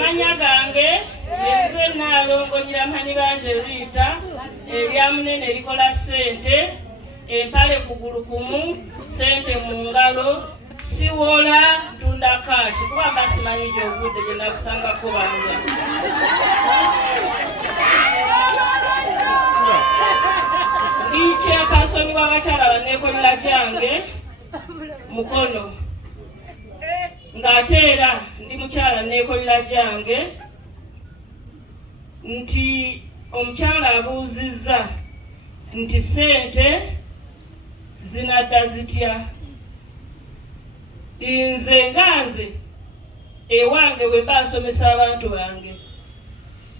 Amanya gange yenze Nalongo Nyiramani banje Rita erya munene likola sente empale kugulu kumu sente mu ngalo siwola tunda kashi kuba basimanyi gyovudde gye nakusangako banja. Chairperson w'abakyala banneekolera gyange Mukono ng'ate era ndi mukyala neekolera gyange nti omukyala abuuzizza nti sente zinadda zitya. Nze ewange bwe mba nsomesa abantu bange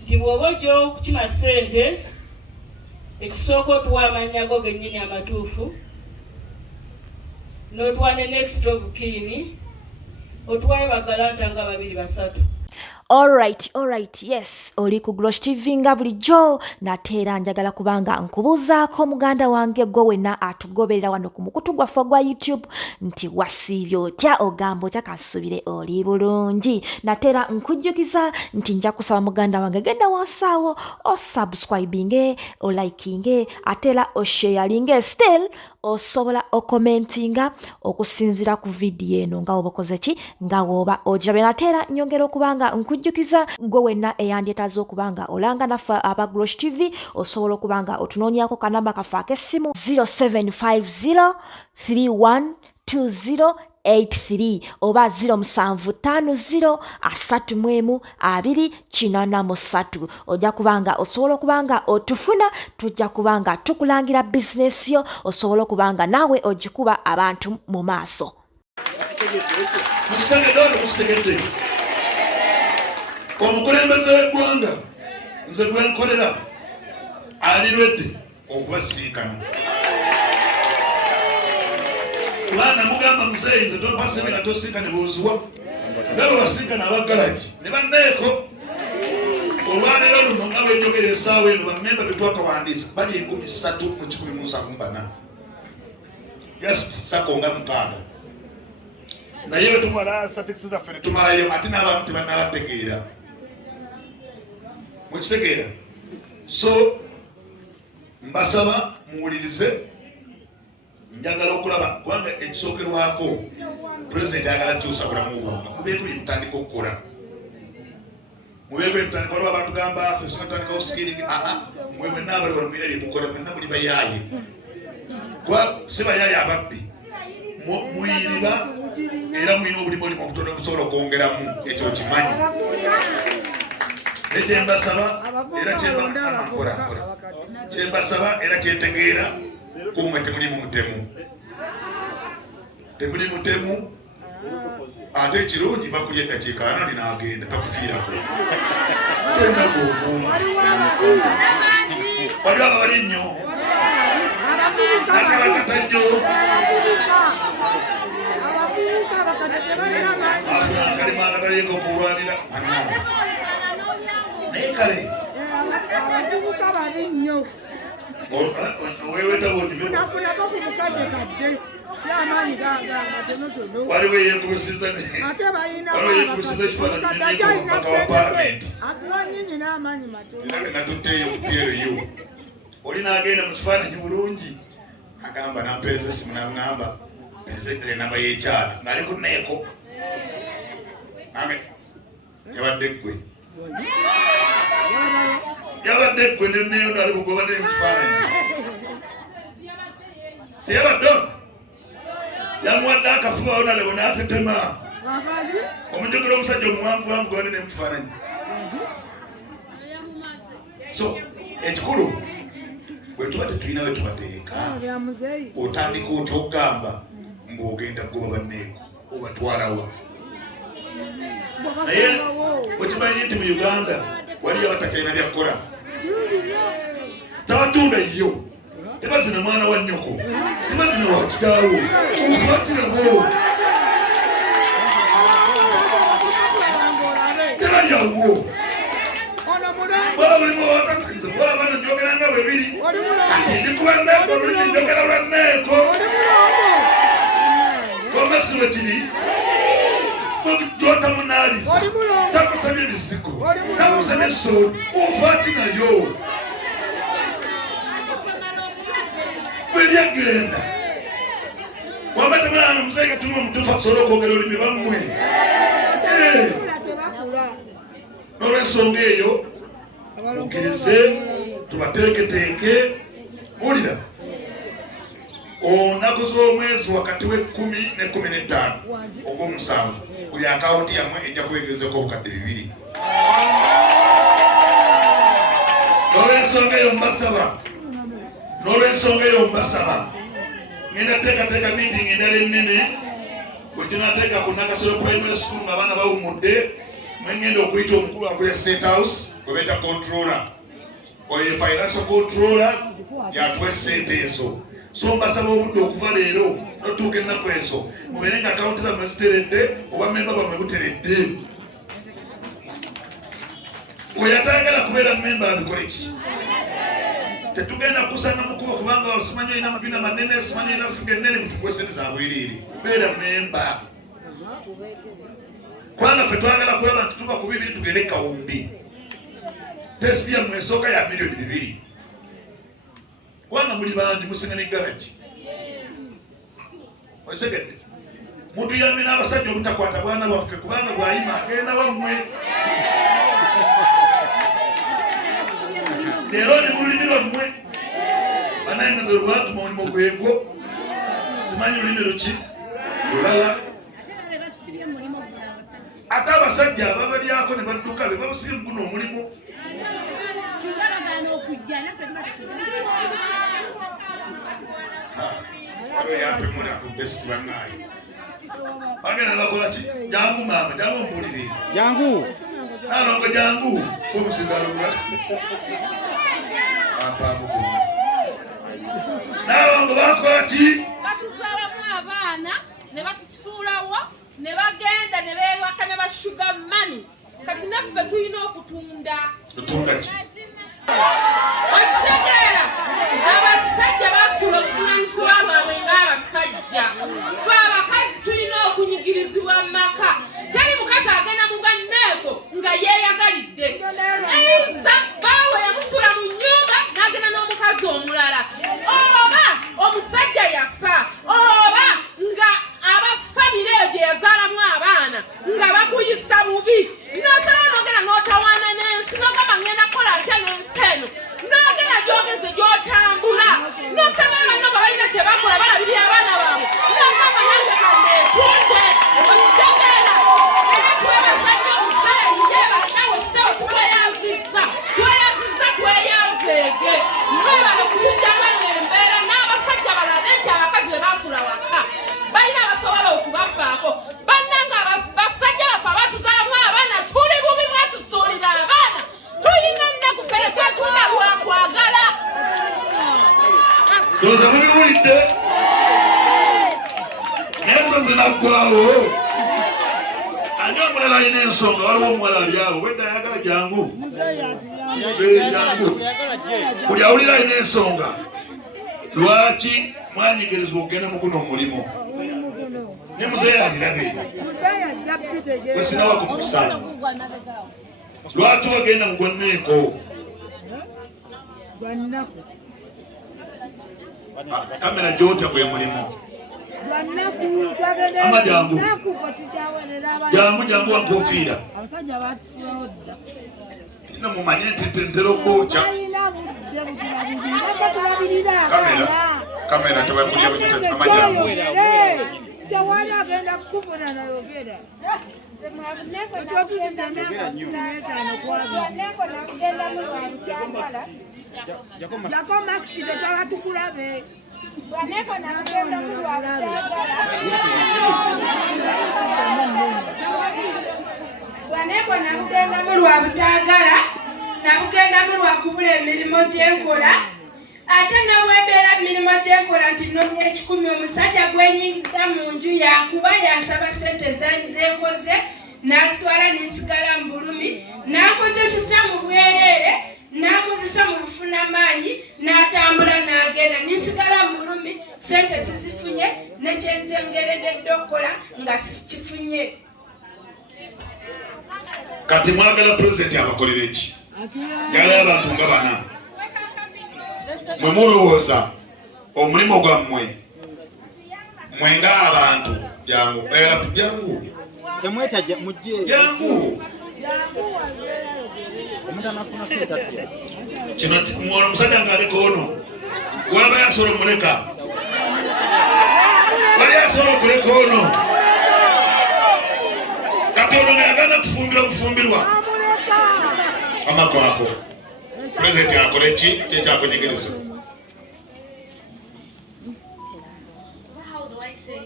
nti bw'oba ojja okukima sente ekisooka otuwa amannya go gennyini amatuufu n'otuwa ne next of kin otuwayo bagalanta nga 2-3. Alright, yes, oli ku Glosh TV nga bulijjo nateera njagala kubanga nkubuuzaako muganda wange gwe wenna atugoberera wano ku mukutu gwaffe gwa YouTube nti wasiibye otya ogamba otya kasubire oli bulungi. Nateera nkujjukiza nti nja kusaba muganda wange genda wansaawo osubscribinge olikinge ateera osharinge still osobola okomentinga okusinzira ku video eno nga obakoze ki nga woba ojabe. Nateera nyongera okubanga nkujjukiza gwe wenna eyandyetaaza okubanga olanga naffe aba Glosh TV osobola okubanga otunoonyako kanamba kaffe ak'essimu 0750312083 oba 0750312083 ojja kubanga osobola okubanga otufuna tujja kubanga tukulangira bizinesi yo osobola okubanga naawe ogikuba abantu mu maaso. Omukulembeze w'eggwanga nze gwe nkolera alirwedde okubasinkana. Kubanga mugamba muzeeyi nze topasene nga tosinkane bwoziwa nga bwe basinkana abagalaki ne banneeko olwaleero luno nga bwenjogera essaawa eno bammemba be twakawandiisa bali 3,174 just sako nga 6 naye bwe tumala statistics zaffe ne tumalayo ate n'abantu tebannabategeera mwekitegeera. So mbasaba muwulirize njagala okulaba kubanga ekisookerwako pulezidenti ayagala kyusa bulamu bwammwe mubeeko bye mutandika okukola mubeeko bye mutandika waliwo abantu gamba ffe soka tutandikawo skilling mwe mwenna abali walumira bye mukola mwenna muli bayaaye kuba si bayaaye ababbi muyiriba era muyina obulimu olimu obutono obusobola okwongeramu ekyo kimanyi. Kyembasaba era kyentegeera kumwe temuli mutemu ate ekirungi bakulya eddakiika 4 n'agenda takufiirako tolina gwokuuma. Waliwo ababali nnyo nakalakatajjo afuna akalimu akatalinga okulwanira naye kale abavubuka bali nnyo onafunako ku mukadde kadde y'amaanyi gaganga tonotono waliwo eyenkubisiza ekifaananyi wa palamenti akuwanyinyi n'amaanyi matono natutteeyo kupyeroyo oli n'agenda mu kifaananyi bulungi agamba nampeereza esimu naŋŋamba mpeereza enamba y'ekyala ng'ali ku neeko yabadde ggwe neneyo nali kugobadde ekifaananyi siyabadde yamuwadde akafuba awo nalebo n'atetema omujjukira omusajja omuwanvuwanvu gwali n'emukifaananyi. So ekikulu bwe tuba tetulina we tubateeka otandika otya okugamba ng'ogenda kugoba banneeko obatwalawa. Naye wekimanyi nti mu Uganda waliyo abatakyalina byakukola tabatunda yo tebazina mwana wa nnyoko tebazina wa kitaawo ofuatirabo tebalyawo baba bulimu watakaliza bola bano njogera nga bwebiri kati ndikuba nneeko olulimi njogera lwa nneeko komesi we kiri jota munaalisa takusabye ebisigo Tamuseme so ufati nayo. Kweli agenda. Wabata mwana mzee katuma mtufa kusoro kogera olimi bamwe. N'olwensonga eyo mukirize tubateeketeeke mulira onaku z'omwezi wakati w'10 ne 15 ogw'omusanvu buli akawunti yammwe ejja kuwegerezeko obukadde 2. N'olwensonga eyo mbasaba ngenda teekateeka meeting endala ennene bweginateeka ku Nakasero Primary School ng'abaana bawummudde mwengenda okuyita omukulu akuli State House gwe beeta controller oyo financial controller yatuwa ssente ezo. So mbasaba obudde okuva leero n'otuuka ennaku ezo mubeere nga akawunti zammwe ziteredde oba memba bammwe buteredde. Oyo atayagala kubeera memba abikole ki? Tetugenda kusanga mukuba kubanga simanyi olina amabina manene simanyi olina figa ennene mutukuwe sente za bwiriiri. Beera memba. Kubanga ffe twagala kulaba nti tuva ku 2 tugende kawumbi. Testi yammwe esooka ya $2 million. Kubanga muli bangi musinga ne garagi. Osegedde. Muntu yamye n'abasajja obutakwata bwana bwaffe kubanga bw'ayima agenda wammwe. Leero ni mulimi lwammwe. Banayengaza olwatuma omulimu gwegwo. Simanyi lulimi luki? Lulala. Ate abasajja ababalyako ne badduka be babusibye mu guno omulimu. Alo yampe muna ku best banayi. Bagenda bakola ki? Jangu mama, jangu mbulire. Jangu. Alongo jangu. Omusigalo mwa. Apa buku. Nalongo bakola ki? Batuzalamu abaana ne batusuulawo ne bagenda ne beewaka ne bashuga mani. Kati naffe tulina okutunda. Tutunda ki? Okitegeera abasajja bafuula obuvunaanyizibwa bwabwe ng'abasajja. Ffe abakazi tulina okunyigirizibwa mu maka. Teri mukazi agenda mu banneeko nga yeeyagalidde. Eyinza baawe yamusuula mu nnyumba n'agenda n'omukazi omulala. Oba omusajja yafa. Oba nga abafamire eyo gye yazaalamu abaana nga bakuyisa bubi. N'osaba n'ogenda n'otawaana n'ensi n'ogamba ngenda kukola atya n'ensi eno. N'ogenda gy'ogenze gy'otambula. N'osaba abanno nga balina kye bakola balabirira abaana baabwe. N'ogamba nange kanneetunde. Okitegeera era twebaza omuzeeyi yeebalaga wessewo tweyanzizza. Tweyanzeege. Mwebale kuyinjamu eno embeera n'abasajja balabe nti abakazi be baasula waka. Balina abasobola okubafaako. Bannanga basajja baffe abatuzaalamu abaana tuli bubi mwatusuulira abaana. Tulina nnaku ffe tetwetunda lwakwagala. Ndowooza mubiwulidde? N'ezo zinaggwawo. Ani omulala alina ensonga waliwo omuwala ali awo wedda ayagala jangu. Jangu. Buli awulira alina ensonga. Lwaki mwanyigirizibwa okugenda mu guno omulimu? Ne muzeeyi abirabe. Wesinawa ku mukisa. Lwaki wagenda mu gwanneeko? Kamera gyota gwe mulimu. Ama jangu. Jangu wankofiira. Ino mumanye nti ntera okwoca. Kamera tebakulya bwe amajangu. Tewali agenda kukufuna nayogera. Jakoma sikite kyala tukulabe. Bwaneko nakugenda mu lwabutagala. Bwaneko nakugenda mu lwabutagala. Nakugenda mu lwakubula emirimu gyenkola. Ate nabwembeera emirimu gyenkola nti nnonya 10 omusajja gwenyingiza mu nju yankuba yansaba ssente zenkoze n'azitwala n'ensigala mu bulumi n'akozesesa mu bwereere n'akozesa mu bufunamaanyi n'atambula n'agenda n'ensigala mu bulumi ssente sizifunye nekyenzengeredde okukola nga sikifunye. kati mwagala president abakolera eki yala abantu nga bana mwe mulowooza omulimu gwammwe mwe nga abantu jangu jangu temwetaje mujje jangu omutanafuna sentatia kino mwono musajja ng'aliko ono waba yasobola omuleka wali yasobola okuleka ono kati ono ngayagana kufumbirwa bufumbirwa amako ako pulezidenti akola eki kyekyakunyigirizibwa. How do I say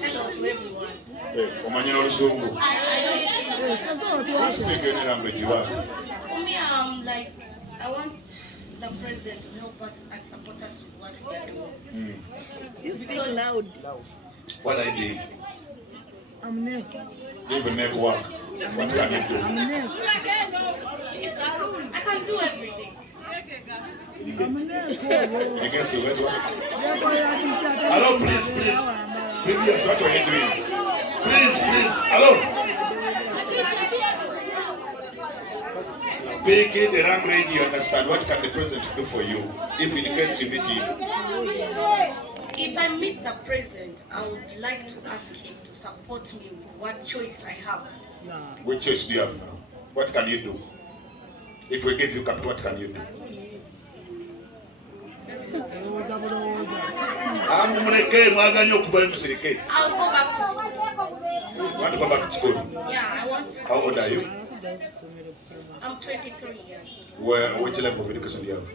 hello to everyone? Omanyira oluzungu. Speak any language you want. For me, like, I want the president to help us and support us with what we are doing. Because loud. What I did? Even neck work. What can you do? I can do everything. Hello, please. Previous, what are you doing? Please. Hello. Speaking the language you understand. What can the president do for you if in case you meet him? If I meet the president, I would like to ask him to support me with what choice I have. What choice do you have now? What can you do? If we give you capital, what can you do? I'll go back to school. You want to go back to school? Yeah, I want to. How old are you? I'm 23 years. Which level of education do you have?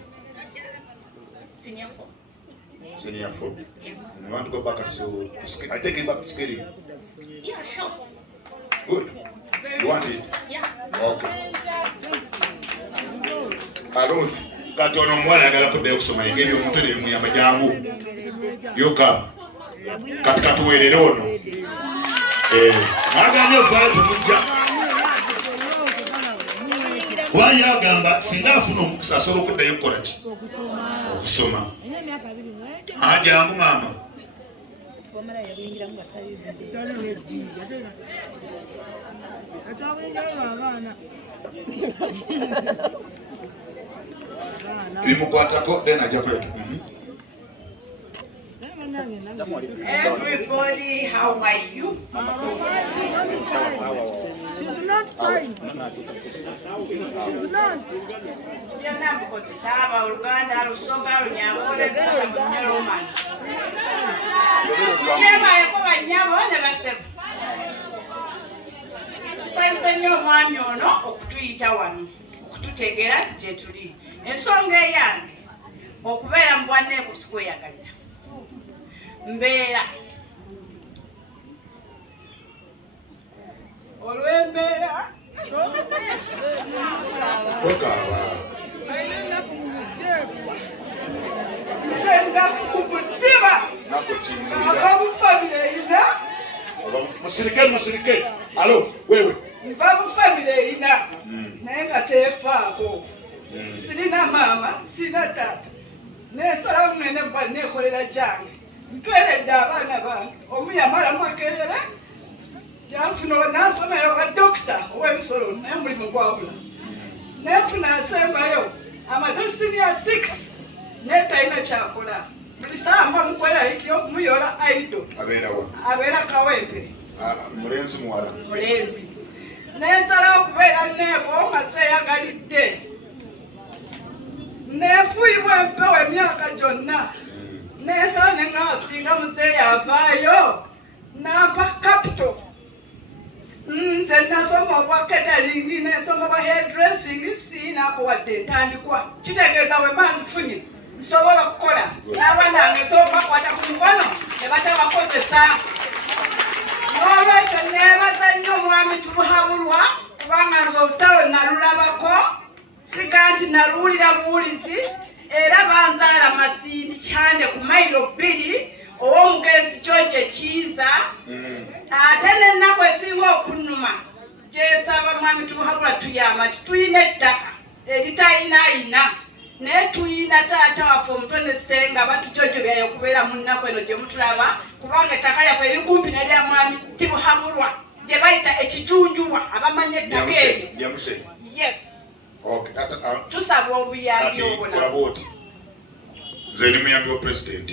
Senior 4. Senior 4. Yeah. You want to go back to school? I take you back to skating. Yeah, sure. Good. Very You want it? Yeah. Okay. Ruth, kati ono omuwala yagala kuddayo okusoma engeri omuntu nemuyamba jangu yoka kati katuweerere ono agambye ovaayo temujja waye agamba singa afuna omukisa asobola okuddayo okukola ki okusoma jangu maama bimukwatako then ajja kuleka. Everybody, how are you? She's not fine. She's not. Byonna bikozesa Oluganda, Lusoga, Lunyangole, Romani. Yebaayeko bannyabo ne basebo. Tusanyusa nnyo omwami ono okutuyita wano, okututegeera nti gye tuli. Ensonga eyange okubeera mu bwanneeko sikweyagalira. Mbeera olw'embeera nza kukutiba ava mu famire erina musirike alo wewe nva mu famire erina naye nga teefaako sirina maama sirina taata nesalamu mwene bba neekolera gyange ntweredde abaana bange omu yamalamu akerera yanfuna nansomera wa dokita ow'ebisolo naye mulimu gwabula nenfuna asembayo amaze senior 6 netalina kyakola buli saa mba mukweraliikira okumuyola aido abeera kawempe mulenzi muwala mulenzi nensalawo okubeera neeko maseeyagalidde nefuuyibwa empewo emyaka gyonna nensala neŋŋawasinga muzeeyi avaayo nampa capital nze nasoma obwa catering nensoma obwa hairdressing siinako wadde entandikwa kitegeeza bwe manzifunye nsobola okukola n'abaana bange nsobola okubakwata ku mukono ne batabakozesa n'olwekyo neebaza nnyo omwami Tubuhabulwa kubanga nze olutalo nalulabako siga nti naluwulira buwulizi era banzaala Masindi Kyande ku mayiro 2 ow'omugenzi George Kiiza ate n'ennaku esinga okunnuma gyesaba mwami Tubuhabulwa tuyamba nti tuyina ettaka eritayinaayina naye tuyina taata waffe omutone Ssenga batujojobyayo okubeera mu nnaku eno gye mutulaba kubanga ettaka yaffe eri kumpi nerya mwami Tubuhabulwa gye bayita ekijunjubwa abamanya ettaka eryo. Yes. Okay, tusaba obuyambi obwo. Nze ni muyambi wa president.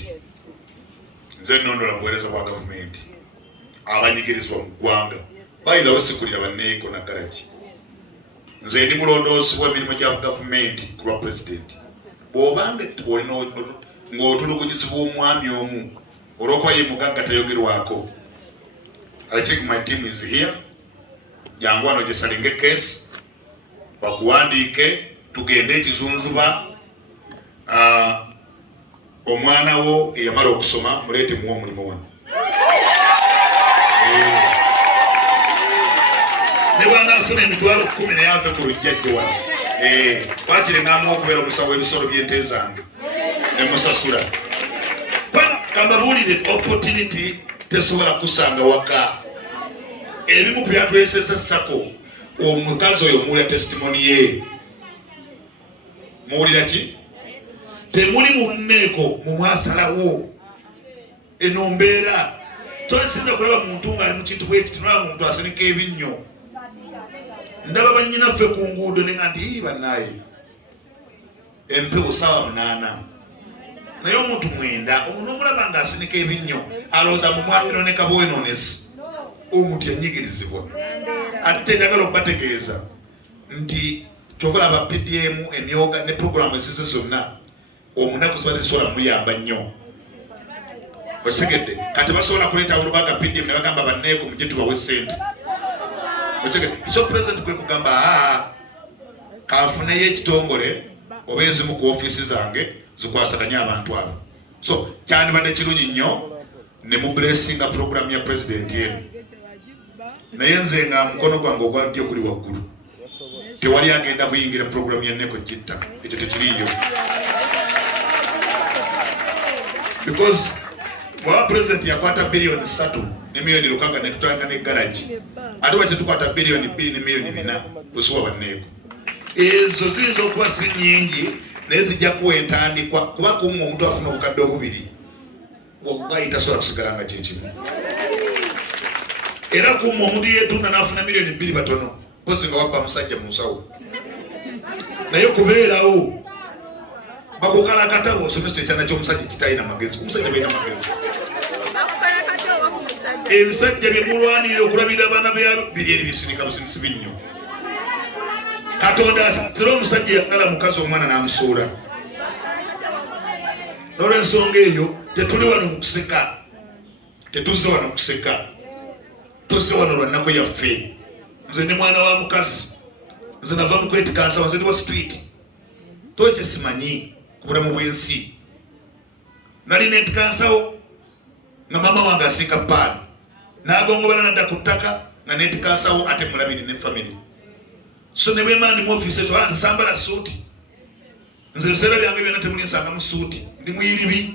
Nze nondola buweereza bwa gavumenti. Abanyigirizwa mu ggwanga. Bayinza basikulira banneeko na garagi. Nze ndi mulondoozi w'emirimu gya gavumenti ku lwa president. Bw'obanga olina ng'otulugunyizibwa omwami omu olw'okuba ye mugagga tayogerwako. I think my team is here. Jangu wano gye salinge case. Bakuwandiike tugende ekizunzuba. Omwana wo eyamala okusoma muleete muwa omulimu wano. Ne bwana afuna emitwalo 10 naye ave ku lujjajja wano. Wakiri n'amuwa okubeera omusawo w'ebisolo by'ente zange ne musasula. Kambabuulire opportunity tesobola kusanga waka. Ebimu byatwesesa sako omukazi oyo muwulira testimony ye. Muwulira ki? Temuli mu nneeko mu mwasalawo eno mbeera. Tosinza kulaba muntu ng'ali mu kintu bwe kiti nolaba omuntu asenika ebinnyo. Ndaba bannyinaffe ku nguudo ne nga nti bannaaye empewo ssaawa 8 naye omuntu 9 omuntu omulaba ng'asenika ebinnyo alowooza mu mwamiro ne kabwenoonesi omuntu yanyigirizibwa. Ate tenjagala okubategeeza nti kyova laba PDM emyoga ne programu ezize zonna omunaku ziba tezisobola muyamba nnyo. Okitegedde kati basobola kuleeta olubaga PDM ne bagamba banneeko mujje tubawe ssente. Okitegedde so president kwe kugamba kanfuneyo ekitongole oba ezimu ku ofiisi zange zikwasaganye abantu abo. So kyandibadde kirungi nnyo ne mu blessinga programu ya president eno. Naye nze nga mukono gwange ogwa ddyo guli waggulu. Tewali agenda kuyingira programu ya Neko Kitta. Ekyo tekiriyo. Because bwaba president yakwata billion 3 ne million 6 ne tutanga ne garage. Ate wache tukwata billion 2 ne million 4 busuwa banneeko. Ezo ziyinza okuba si nnyingi naye zijja kuwentandikwa kuba kumu omuntu afuna obukadde obubiri. Wallahi tasobola kusigala nga kyekimu. Era kumu omuntu yeetunda n'afuna million 2 batono. Pozi nga wabba musajja mu nsawo. Naye kubeerawo bakukalakata osomesa ekyana ky'omusajja kitalina magezi. Omusajja balina magezi. Ebisajja bye mulwanirira okulabira abaana biri eri bisinika businisi binnyo. Katonda asira omusajja yagala mukazi omwana n'amusuula. N'olw'ensonga eyo tetuli wano mu kuseka. Tetuzze wano kuseka. Tuzze wano lwa nnaku yaffe. Nze ne mwana wa mukazi. Nze nava mu kwetikansa nze ndi wa street. Toche simanyi ku bulamu bw'ensi. Nali netikansawo nga mama wange asiika paadi. N'agongobala nadda ku ttaka nga netikansawo ate mulabiri ne family. So ne bwemba ndi mu ofiisi ekyo nze sambala suuti. Nze ebiseera byange byonna temuli nsanga mu suuti. Ndi muyiribi.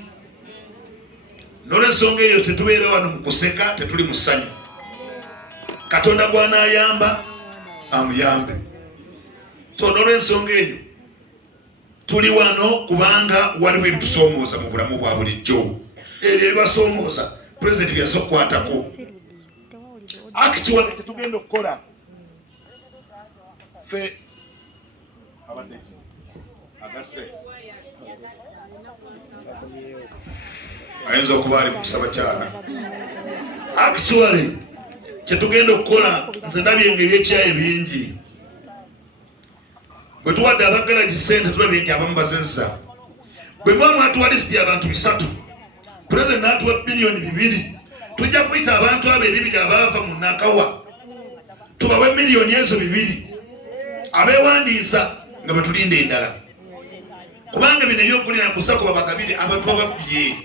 N'olw'ensonga eyo tetubeera wano mu kuseka tetuli mu ssanyu. Katonda gw'anaayamba amuyambe. So n'olw'ensonga eyo tuli wano kubanga waliwo ebitusoomooza mu bulamu bwa bulijjo. Ebyo ebibasoomooza president byazze okukwatako. Actually tetugenda okukola ffe abadde agase ayinza okuba ali mu kusaba kyana. Actually kyetugenda okukola nze ndabye engeri ekyayi bingi. Bwe tuwadde abagalagi ssente tulabye nti abamu bazezza. Bwe muba mwatuwa lisiti abantu 3 president n'atuwa biliyoni 2 tujja kuyita abantu abo 2 abaava mu Nakawa tubawe miliyoni ezo 2 abeewandiisa nga batulinda endala kubanga bino ebyokulira kusako babagabire abantu bababye.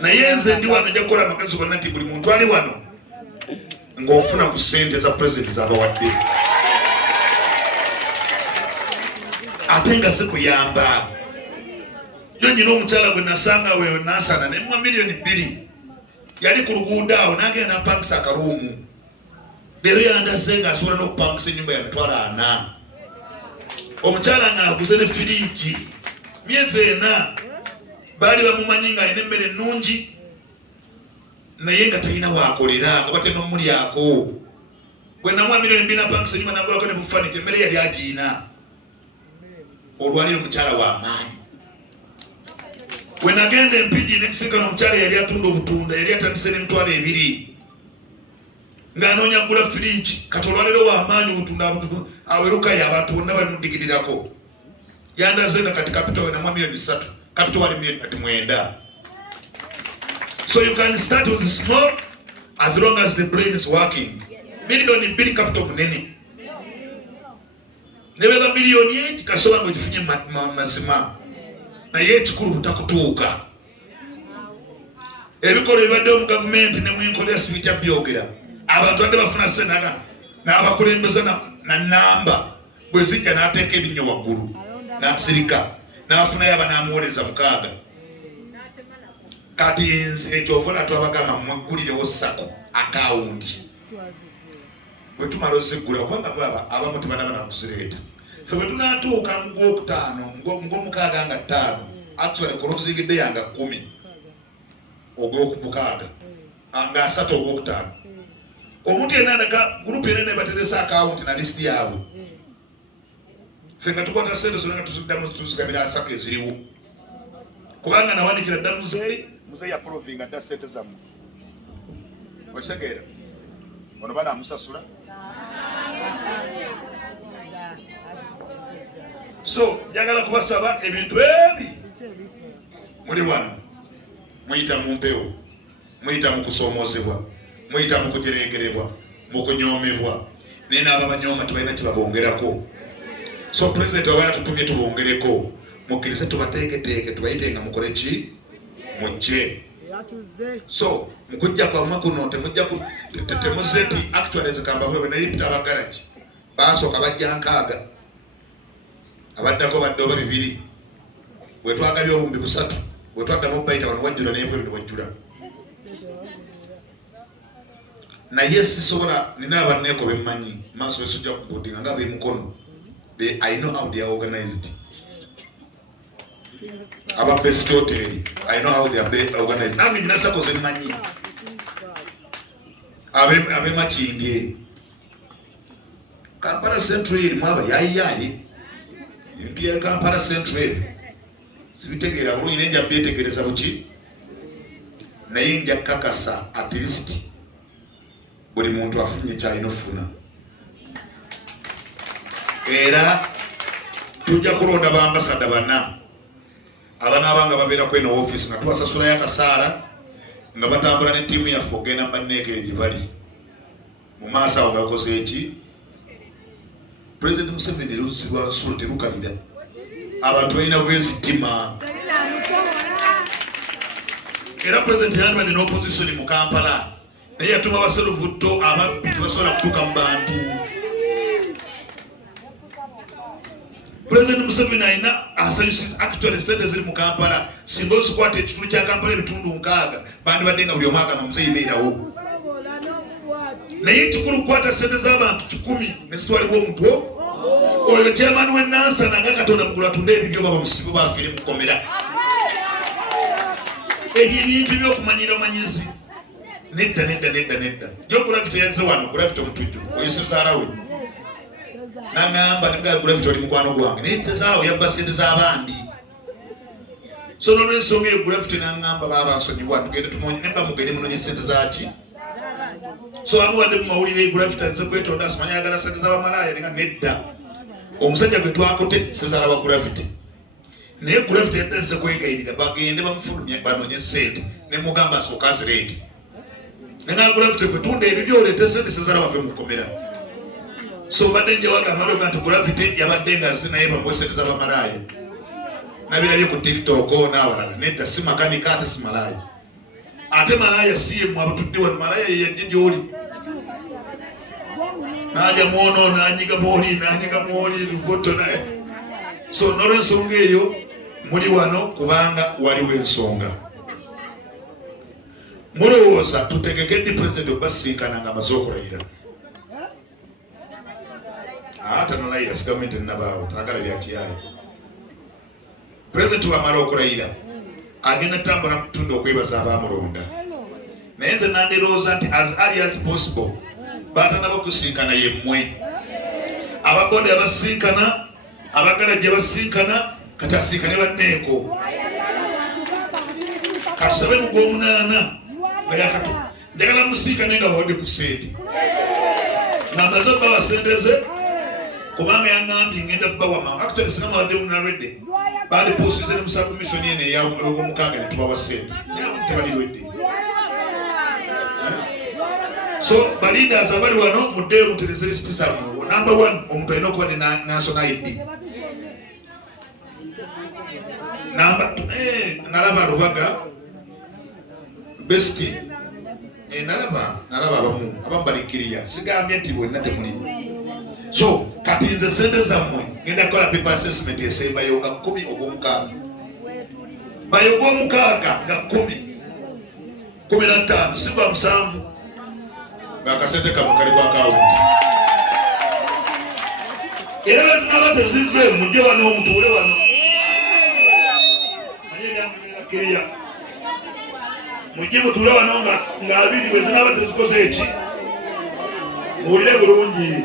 Naye nze ndi wano nja kukola amagezi gonna nti buli muntu ali wano ng'ofuna ku ssente za president z'abawadde ate nga zikuyamba. Yo nyina omukyala gwe nasanga wewe nasana ne mwa miliyoni 2 yali ku luguudo awo n'agenda n'apangisa akaruumu. Leero yandaze nga asobola n'okupangisa ennyumba ya mitwalo 4. Omukyala ng'aguze ne firiigi myezi 4 baali bamumanyi ng'alina emmere ennungi naye nga talina wakolera nga batenda omulyako. Bwe namwa milioni 2 pangisa nyuma nagulako ne bufanike emmere yali agiina. Olwaliro mukyala wa maanyi. Bwe nagenda Empigi nekisinkana omukyala yali atunda obutunda yali atandise n'emitwalo 2 nga anoonya kugula firiji kati olwaliro wa maanyi obutunda aweruka y'abantu bonna balimudigirirako. Yandaze nga kati capital we namwa milioni 3 capital wali milioni 9. So you can start with small as long as the brain is working. Milioni 2 capital munene. Nebega milioni 8 kasoba ngo gifunye mazima. Na ye kikulu butakutuuka. Ebikolo ebadde mu government ne mu enkola sibita byogera. Abantu ande bafuna senaga n'abakulembeza na namba bwe zijja n'ateeka ebinnyo waggulu n'akusirika n'afuna yaba n'amuwoleza 6. Kati nze ekyovula twabagamba mwegulirewo sako akawunti. Bwe tumala oziggula kubanga bulaba abamu tebanaba nakuzireeta. Ffe bwe tunaatuuka mu Gwomukaaga nga 5 actually kolozigidde yanga 10 Ogwokukaaga nga 3 Ogwokutaano. Omuntu yenna ndaka gurupu yenna nebateresa akawunti na listi yaabwe. Ffe nga tukwata sente zonna nga tuziddamu tuzigabira asaka eziriwo. Kubanga nawandikira dda muzeeyi approvinga dda sente zammwe. Osegeera ono banaamusasula. So njagala kubasaba ebintu ebi muli wano muyita mu mpewo, muyita mu kusoomozebwa, muyita mu kujereegerebwa, mu kunyoomebwa naye n'ababanyooma tebalina kye babongerako. So president wawe atutumye tubongereko mukkirize tubateeketeeke tubayite nga mukole ki mujje. So mukujja kwa makuno temujja temuzze nti actually zikamba bwe nalipita abagaraki basooka bajja 6 abaddako badde 2 bwe twagabye 3 bwe twaddamu bayita wano wajjula naye bwe wajjula. Naye sisobola nina abanneeko bemmanyi maaso besujja kubudinga nga bemukono. I know how they are organized. Aba best hotel, I know how they are organized. Nange nyina sako zemanyi. Abe machinge. Kampala Central mwaba yayi. Impia Kampala Central. Sibitegera bulungi nenja byetegereza buki. Naye nja kakasa at least buli muntu afunye kyayinofuna. Era tujja kulonda bambasada bana abanga babeera kweno office nga tubasasula yakasaala nga batambula ne tiimu yaffe ogenda banneeke gye bali mu maaso awo gakoze eki. President Museveni luzi lwa nsolo terukalira abantu balina bwezitima. Era president yandibadde n'opposition mu Kampala naye yatuma baseruvutto ababbi tebasobola kutuuka mu bantu. President Museveni aina asanyusiza actually sente ziri mu Kampala singa ozikwata ekitundu kya Kampala ebitundu 6 bandibadde nga buli omu agamba muzeeyi beerawo. Naye ekikulu kukwata sente z'abantu 10 ne zitwalibwa omuntu oyo chairman w'enansa nanga Katonda mugulu atunde ebibyo baba musibo bafiire mu kkomera. Ebintu by'okumanyira manyizi nedda jo gravity yanze wano gravity omutujju oyo sezaalawe nangamba nibwa gravity oli mukwano gwange naye sezaalawe yabba sente z'abandi. So n'olw'ensonga eyo gravity nangamba baba nsonyiwa tugende tumonye nemba mugende munonye sente zaki. So amuwadde mu mawulire gravity aze kwetonda asimanya ayagala sente z'abamalaaya nenga nedda omusajja gwe twakote sezaala wa gravity naye gravity yaddaze kwegayirira bagende bamufulumye banonye sente ne mugamba nsooka azireeti nenga gravity gwe tunda ebibyo oleete sente sezaala bave mu kkomera. So badde nje wagamba nti gravity yabadde nga zinaye bamuwe sente z'abamalaaya nabirabye ku TikTok n'abalala nedda si makanika ate si malaaya ate malaaya si ye mu abatudde wano malaaya ye yajje gy'oli n'alya mwono n'anyiga mwoli lugoto naye. So n'olw'ensonga eyo muli wano kubanga waliwo ensonga. Mulowooza tutegekedde president obasinkana nga amaze okulayira. Tanalayira si gavumenti ennabaawo taagala byakiyaayo. President wamala okulayira agenda tambula mu kitundu okwebaza abaamulonda. naye nze nandirowooza nti as early as possible batanaba kusinkana yemmwe ababoda abasinkana abagaraji abasinkana kati asinkane banneeko katusabe mu gw'omunaana nga yakatu njagala musinkane nga bawadde ku sente ng'amaze obbawa sente ze kubanga yaŋŋambye ngenda bbawa mama actually singa mawadde munalwedde bandipoosize ne mu submission eno ey'omukaaga ne tubawa sente naye tebalirwedde. So baleaders abali wano muddeyo mutereze lisiti zammwe. Number 1 omuntu alina okuba ne national ID. Nalaba Lubaga besti nalaba abamu balikiriya sigambye nti bonna temuli. So kati nze sente zammwe ngenda kukola paper assessment esembayo nga 10 ogw'omukaaga bayo ogw'omukaaga nga 15 siba 7 akasente kamwe kali kwa akawunti era bazinaba tezize mujje wano omutuule wano naye byamugera keya mujje mutuule wano nga abiri bwe zinaba tezikoze eki muwulire bulungi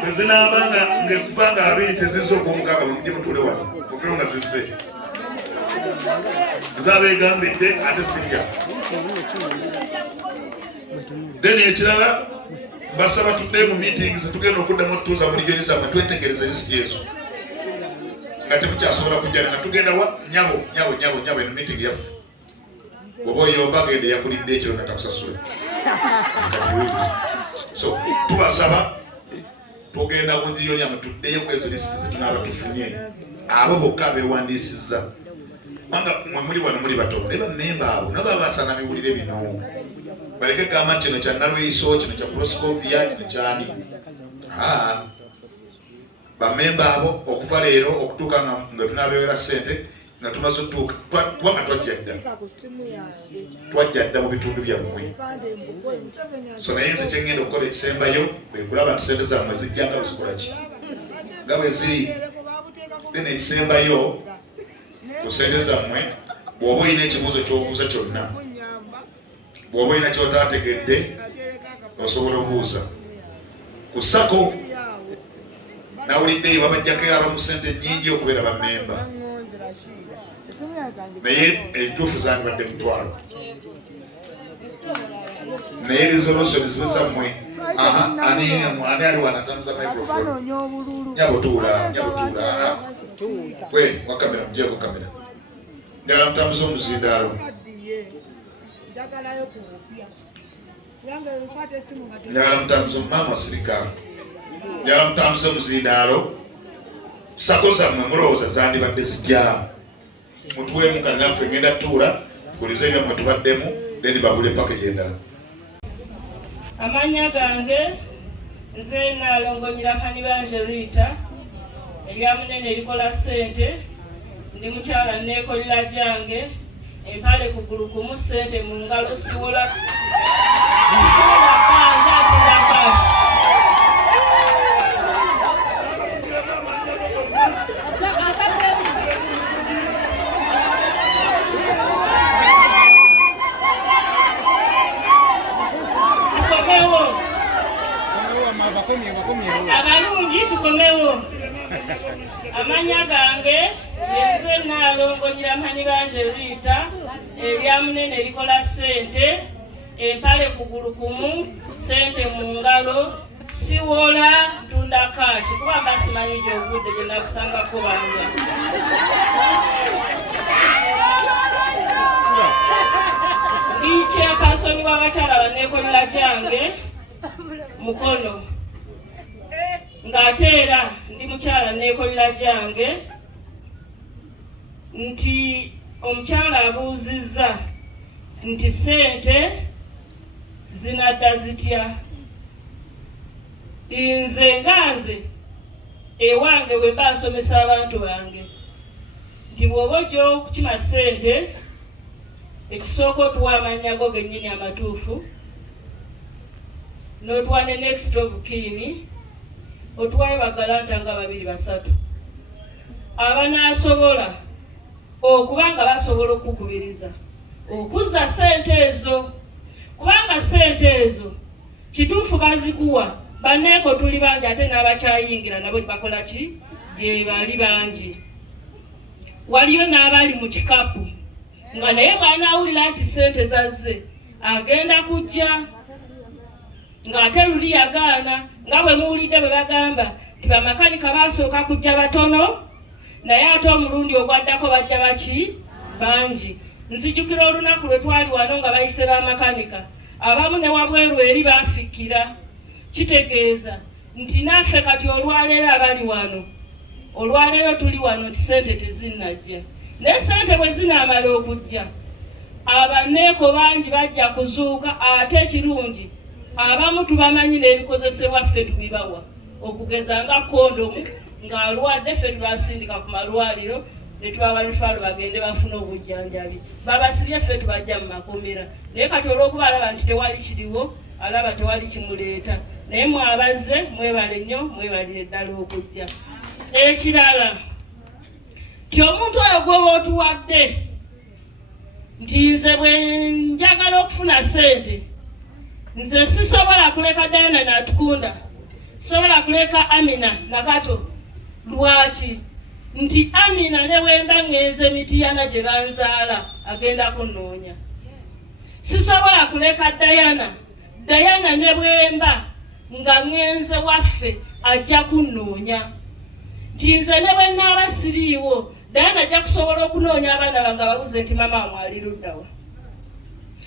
bwe zinaba ngekuva nga abiri tezize ogw'omukaaga mujje mutuule wano muveyo nga zizze nzabegambidde ate sijja. Then ekirala basaba tudde mu meetings tugenda okuddamu otutuuza mu regioni zammwe twetegereze lisiti ezo nga temukyasobola kujjana nga tugenda wa nyabo eno meeting yaffe oba oyomba gende yakulidde ekiro natakusasula. So tubasaba tugenda kunjiyoni amwe tuddeyo kwezo lisiti zetunaaba tufunye abo bokka abeewandiisizza kubanga mwe muli wano muli batono naye bammemba abo nabo babasaana biwulire bino baleke gamba nti kino kya Nalweyiso kino kya Proscovia kino kyani bammemba abo okuva leero okutuuka nga tunaabewera ssente nga tumaze otuuka kubanga twajja dda mu bitundu byammwe. So naye nze kyengenda okukola ekisembayo kwe kulaba nti ssente zammwe zijja nga bwe zikola ki nga bwe ziri then ekisembayo ku ssente zammwe bw'oba olina ekibuuzo ky'obuuza kyonna bw'oba olina ky'otaategedde osobola obuuza ku SACCO nawuliddeyo babajjako abamu ssente nnyingi okubeera bammemba naye entuufu zandibadde mitwalo naye resolution zibe zammwe. Ani ali wanatambuza microphone nyabo tuula we wakamera mujeko kamera njagala mutambuza omuzindaalo njagala mutambuza mama sirika njagala mutambuza omuzindaalo SACCO zammwe mulowooza zandibadde zijja mutuweemu kale naffe ngenda tuula tukulize ebyammwe tubaddemu then babule package endala. Amanya gange nze Nalongonyira Mpanibanje Rita erya munene erikola ssente ndi mukyala neekolera gyange empale kugulu kumu ssente mu ngalo siwola abalungi tukomewo. Amanya gange nze Nalongonyira Mpanibanje Rita erya munene erikola ssente empale kugulu kumu ssente mu ngalo siwola ntunda kashi kubanga simanyi gy'ovudde gye nakusangako banja. Ndi chairperson w'abakyala banneekolera gyange Mukono ng'ate era ndi mukyala neekolera gyange nti omukyala abuuzizza nti ssente zinadda zitya. Nze nganze ewange bwe mba nsomesa abantu bange nti bw'oba ojja okukima ssente ekisooka otuwa amannya go gennyini amatuufu n'otuwa ne next of kin otuwayo bagalanta nga 2-3 abanaasobola okuba nga basobola okukubiriza okuzza ssente ezo, kubanga ssente ezo kituufu bazikuwa banneeko tuli bangi ate n'abakyayingira nabo bakola ki gye bali bangi. Waliyo n'abali mu kikapu nga naye bw'anaawulira nti ssente zazze agenda kujja ng'ate luli yagaana, nga bwe muwulidde bwe bagamba nti bamakanika baasooka kujja batono naye ate omulundi ogwaddako bajja baki bangi. Nzijukira olunaku lwe twali wano nga bayise bamakanika abamu ne wabweru eri baafikira. Kitegeeza nti naffe kati olwaleero abali wano, olwaleero tuli wano nti ssente tezinnajja, naye ssente bwe zinaamala okujja abanneeko bangi bajja kuzuuka. Ate ekirungi abamu tubamanyi n'ebikozesebwa ffe tubibawa, okugeza nga kondomu ng'alwadde ffe tubasindika ku malwaliro ne tubawa rifaalo bagende bafune obujjanjabi. Babasibye ffe tubajja mu makomera, naye kati olw'okuba alaba nti tewali kiriwo, alaba tewali kimuleeta. Naye mwabazze mwebale nnyo, mwebalire ddala okujja. Ekirala ti omuntu oyo gw'oba otuwadde nti nze bwe njagala okufuna ssente, nze sisobola kuleka Diana n'atukunda, sobola kuleka Amina nakato. Lwaki? Nti Amina ne wemba ngenze Mitiyana gye banzaala agenda kunnoonya. Sisobola kuleka Diana ne bwemba nga ngenze waffe ajja kunnoonya. Nti nze ne bwe nnaaba siriiwo Diana ajja kusobola okunoonya abaana bange ababuze nti mama mwali luddawa.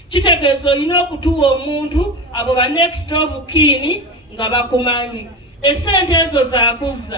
Kitegeeza olina okutuwa omuntu abo ba next of kin nga bakumanyi. Essente ezo zaakuzza.